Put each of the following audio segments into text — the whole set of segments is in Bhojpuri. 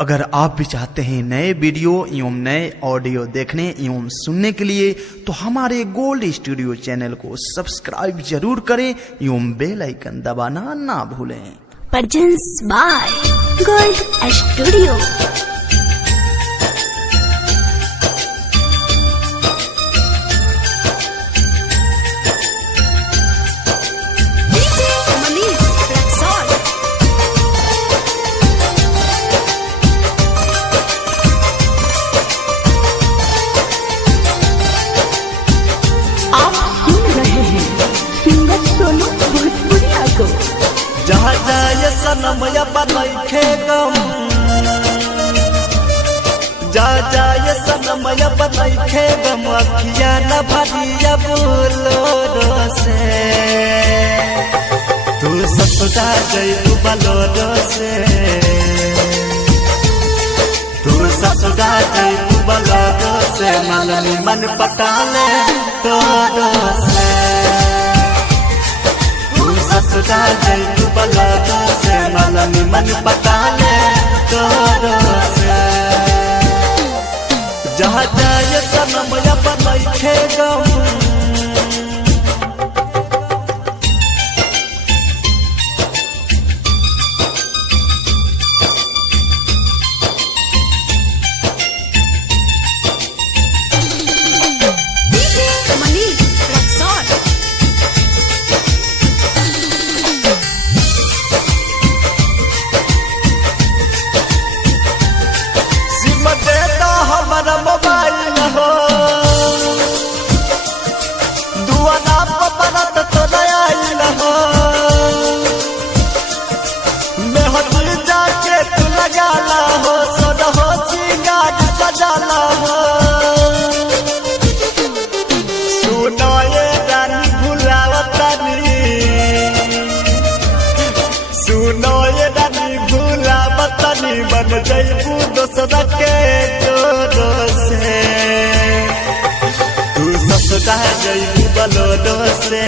अगर आप भी चाहते हैं नए वीडियो एवं नए ऑडियो देखने एवं सुनने के लिए तो हमारे गोल्ड स्टूडियो चैनल को सब्सक्राइब जरूर करें एवं बेल आइकन दबाना ना भूलें। Presence by Gold Studio. जहाँ जाए सनम बनैखे गम, जहाँ जाए सनम बनैखे गम, अखिया न भरिया बोलो से तू ससुरा जइबू बलोरो से, तू ससुरा जइबू बलोरो से, मननी मन पटाले तोरो से, ससुरा जइबू बलोरो से, मननी मन पटाले तोरो से। जहाँ जाए सनम बनैखे गम, हमारा मोबाइल हो दुआना परत तो आइल हो, मेहदी जाके तू लगाला हो, सोना हो चिंगार सजाला हो, सुनो ये रानी भुलावतनी, सुनो ये रानी भुलावतनी, बन जइबू दोसरा के डोरो से, तू ससुरा जइबू बलोरो से,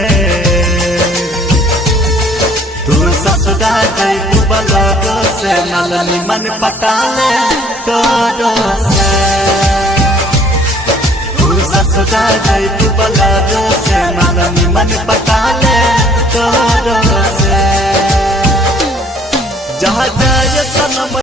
तू ससुरा जइबू बलोरो से, मननी मन पटाले तोरो से, तू ससुरा जइबू बलोरो से, मननी मन पटाले तोरो से। जहाँ जाए सनम